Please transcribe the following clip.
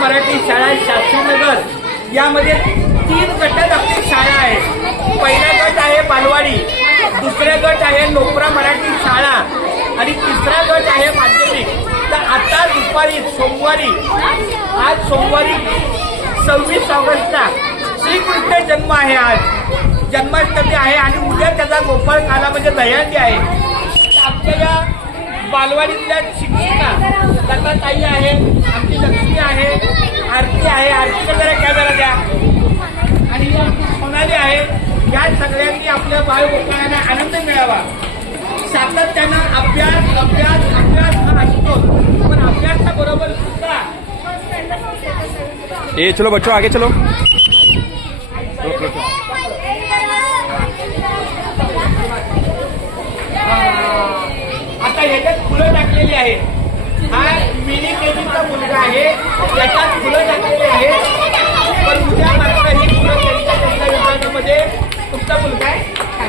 मराठी शाळा शास्त्रीनगर यामध्ये 3 गटात आपली शाळा आहे। पहिला गट आहे बालवाडी, दुसरा गट आहे नोपरा मराठी शाळा आणि तिसरा गट आहे माध्यमिक। तर आता दुपारी सोमवारी, आज सोमवारी 26 ऑगस्टला श्रीकृष्ण जन्म आहे। आज जन्माष्टमी आहे आणि उद्या त्याचा गोपाळ काला म्हणजे दहीहंडी आहे। आमच्या या बालवाडीतल्या शिक्षिका लताताई आहे, आमची लक्ष्मी आहे, आरती आहे, आरतीच्या जरा कॅमेरा द्या, आणि सोनाली आहे। या सगळ्यांनी आपल्या बालगोपाळांना आनंद मिळावा। सातत्यानं अभ्यास अभ्यास अभ्यास हा असतो, पण अभ्यासाबरोबर सुद्धा ए चलो बच्चों आगे चलो। आता ह्याच्यात फुलं टाकलेली आहे। हा मिनी केजीचा मुलगा आहे, त्याच्यात फुलं टाकलेली आहे।